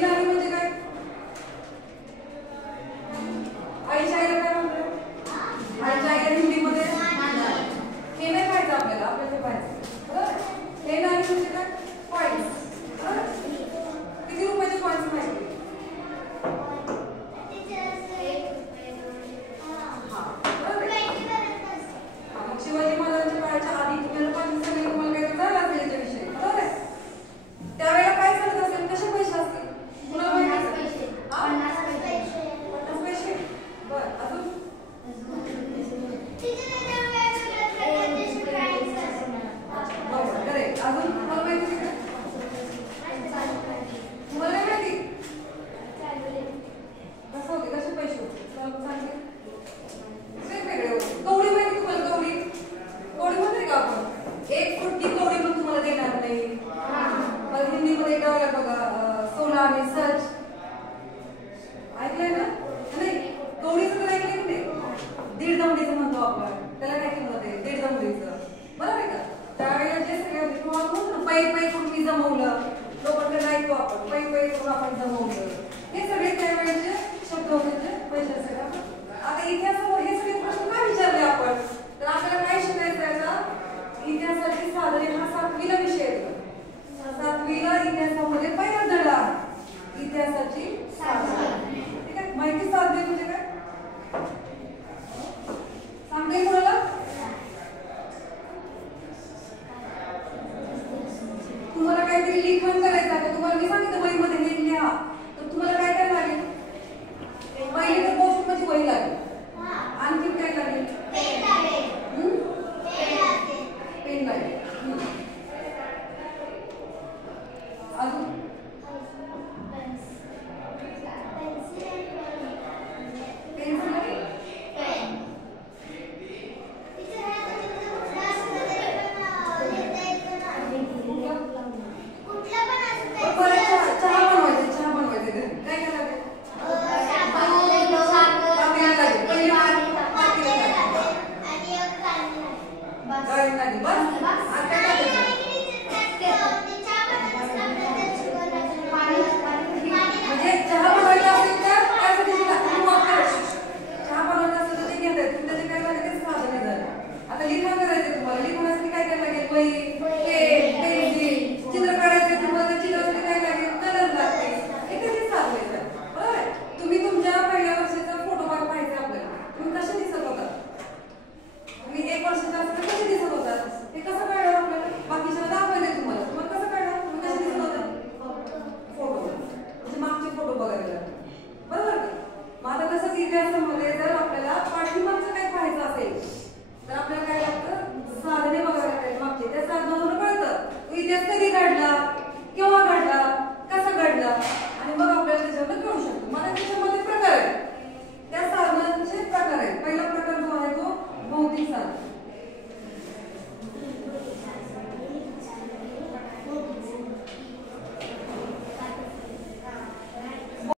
तीन आली म्हणजे काय? आईच्या आईला काय म्हणतात? आईच्या आईला हिंदीमध्ये हे नाही पाहिजे आपल्याला, आपल्याला हे पाहिजे बरोबर. हे नाही म्हणजे काय? पॉईंट्स. किती रुपयाचे पॉईंट्स माहिती? शिवाजी महाराजांच्या काळाच्या आधी तुम्हाला पण सगळे तुम्हाला काही कळलं असेल याच्याविषयी बरोबर आहे. त्यावेळेला काय चालत असेल? कसे पैसे असतील? तुला माहिती आहे? 50 पैसे. बरं, अजून करेक्ट. अजून तुम्हाला माहिती आहे का? तुम्हाला नाही माहिती कसं होते, कसे पैसे होते? सांगते वेगवेगळे होते. कवडी माहिती तुम्हाला? कवडी म्हणते का आपण? 1 फूट की कवडी पण तुम्हाला देणार नाही. हिंदीमध्ये काय बघा, 16 आणि सच ऐकलंय ना? नाही, कवडीचं तर ऐकलंय की नाही? दीड दमडीचं म्हणतो आपण त्याला. काय किंमत आहे? दीड दमडीचं बरोबर आहे का? त्यावेळेला जे सगळे पै करून मी जमवलं, लोकांकडे ऐकतो आपण, पै करून आपण जमवलं.